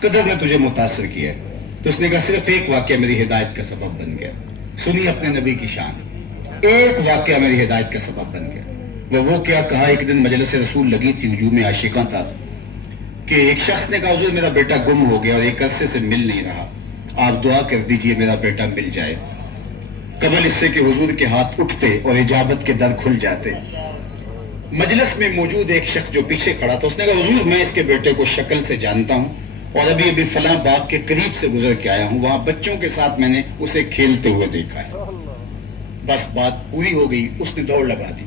कदर ने तुझे मुतासर किया है। तो उसने कहा सिर्फ एक वाक्य मेरी हिदायत का सबब बन गया। सुनी अपने नबी की शान, एक वाक्य मेरी हिदायत का सबब बन गया। वो क्या कहा, एक दिन मजलिस रसूल लगी थी, हुजूम आशिका था कि एक शख्स ने कहा हुजूर मेरा बेटा गुम हो गया और एक अरसे से मिल नहीं रहा, आप दुआ कर दीजिए मेरा बेटा मिल जाए। कबल इससे कि हुजूर के हाथ उठते और इजाबत के दर खुल जाते। मजलिस में मौजूद एक शख्स जो पीछे खड़ा था उसने कहा हुजूर मैं इसके बेटे को शक्ल से जानता हूँ और अभी अभी फलां बाग के करीब से गुजर के आया हूँ, वहां बच्चों के साथ मैंने उसे खेलते हुए देखा है। बस बात पूरी हो गई, उसने दौड़ लगा दी।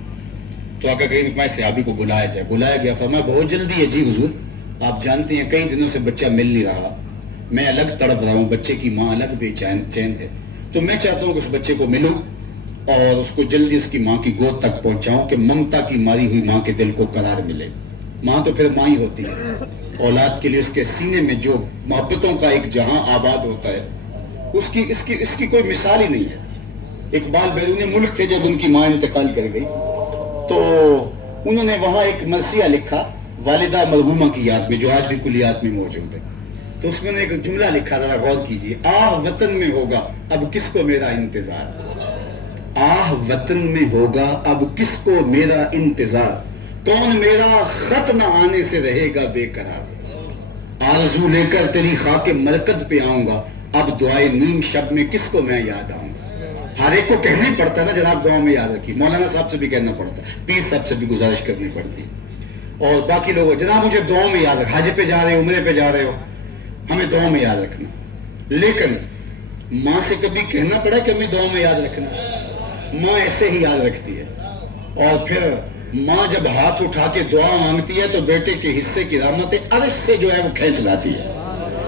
तो आका करीम फरमाए सहाबी को बुलाया जाए। बुलाया गया, फरमाया बहुत जल्दी है जी हुजूर, आप जानते हैं कई दिनों से बच्चा मिल नहीं रहा, मैं अलग तड़प रहा हूँ, बच्चे की माँ अलग बेचैन है, तो मैं चाहता हूँ कि उस बच्चे को मिलूं और उसको जल्दी उसकी माँ की गोद तक पहुंचाऊं कि ममता की मारी हुई माँ के दिल को करार मिले। माँ तो फिर माँ ही होती है, औलाद के लिए उसके सीने में जो मोहब्बतों का एक जहां आबाद होता है उसकी इसकी कोई मिसाल ही नहीं है। इकबाल बैरूनी मुल्क थे, जब उनकी माँ इंतकाल कर गई तो उन्होंने वहां एक मरसिया लिखा वालिदा मरहूमा की याद में, जो आज भी कुलियात में मौजूद है। तो उसमें एक जुमला लिखा, जरा गौर कीजिए, आह वतन में होगा अब किसको मेरा इंतजार, आह वतन में होगा अब किसको मेरा इंतजार, कौन मेरा खत न आने से रहेगा बेकरार, आरज़ू लेकर तेरी खाके मरकत पे आऊंगा, अब दुआए नीम शब में किसको मैं याद आऊंगा। हर एक को कहना ही पड़ता है ना जनाब दुआ में याद रखिए, मौलाना साहब से भी कहना पड़ता है, पीर साहब से भी गुजारिश करनी पड़ती है और बाकी लोगों जनाब मुझे दुआ में याद रख, हज पे जा रहे हो, उम्रे पे जा रहे हो, हमें दुआ में याद रखना। लेकिन माँ से कभी कहना पड़ा कि हमें दुआ में याद रखना, माँ ऐसे ही याद रखती है। और फिर माँ जब हाथ उठा के दुआ मांगती है तो बेटे के हिस्से की रहमतें अर्श से जो है वो खींच लाती है।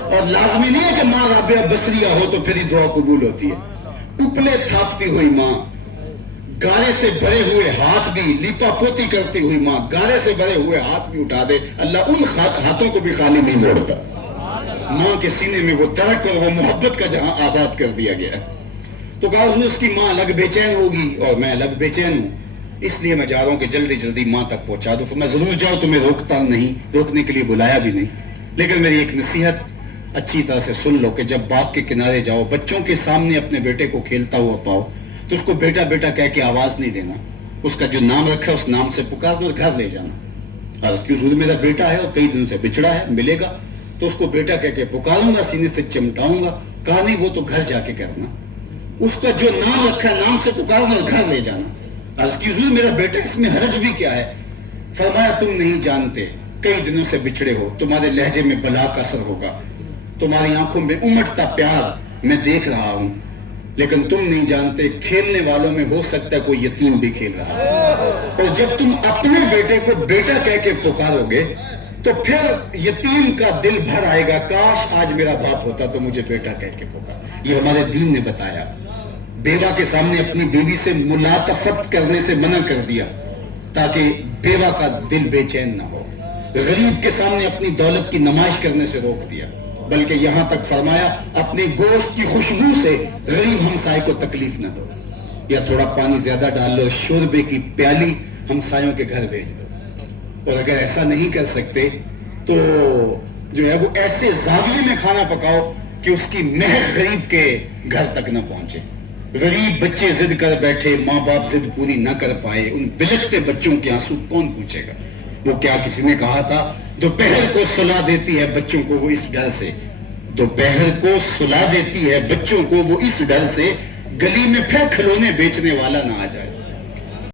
और लाजमी नहीं है कि माँ राबिया बसरिया हो तो फिर ही दुआ कबूल होती है। उपले थापती हुई माँ, गारे से भरे हुए हाथ भी, लीपा पोती करती हुई माँ गारे से भरे हुए हाथ भी उठा दे, अल्लाह उन हाथों को भी खाली नहीं मोड़ता। माँ के सीने में वो दरक और वो मोहब्बत का जहां आबाद कर दिया गया है। तो कहा उसकी माँ अलग बेचैन होगी और मैं अलग बेचैन हूं, इसलिए मैं जा रहा हूं कि जल्दी जल्दी माँ तक पहुंचा दो। मैं जरूर जाऊं, तुम्हें रोकता नहीं, रोकने के लिए बुलाया भी नहीं, लेकिन मेरी एक नसीहत अच्छी तरह से सुन लो कि जब बाग के किनारे जाओ, बच्चों के सामने अपने बेटे को खेलता हुआ पाओ तो उसको बेटा बेटा कह के आवाज नहीं देना, उसका जो नाम रखा है उस नाम से पुकारना और घर ले जाना। और उसकी जरूर मेरा बेटा है और कई दिनों से बिछड़ा है, मिलेगा तो उसको बेटा कह के पुकारूंगा, सीने से चिमटाऊंगा। कहा नहीं वो तो घर जाके करना, उसका जो नाम रखा है नाम से पुकारना और घर ले जाना। और मेरा बेटा इसमें हरज भी क्या है। फरमाया तुम नहीं जानते, कई दिनों से बिछड़े हो, तुम्हारे लहजे में बला का असर होगा, तुम्हारी आंखों में उमड़ता प्यार मैं देख रहा हूं, लेकिन तुम नहीं जानते खेलने वालों में हो सकता है कोई यतीम भी खेल रहा है। और जब तुम अपने बेटे को बेटा कह के पुकारोगे तो फिर यतीम का दिल भर आएगा, काश आज मेरा बाप होता तो मुझे बेटा कह के पुकार। ये हमारे दीन ने बताया। बेवा के सामने अपनी बीवी से मुलातफत करने से मना कर दिया ताकि बेवा का दिल बेचैन ना हो। गरीब के सामने अपनी दौलत की नुमाइश करने से रोक दिया, बल्कि यहां तक फरमाया अपने गोश्त की खुशबू से गरीब हमसाये को तकलीफ न दो, या थोड़ा पानी ज्यादा डाल लो, शोरबे की प्याली हमसायों के घर भेज दो। और अगर ऐसा नहीं कर सकते तो जो है वो ऐसे जाविये में खाना पकाओ कि उसकी महक गरीब के घर तक न पहुंचे। गरीब बच्चे जिद कर बैठे, माँ बाप जिद पूरी न कर पाए, उन बिलखते बच्चों के आंसू कौन पूछेगा। वो क्या किसी ने कहा था, दोपहर को सुला देती है बच्चों को वो इस डर से, दोपहर को सुला देती है बच्चों को वो इस डर से गली में फिर खिलौने बेचने वाला ना आ जाए।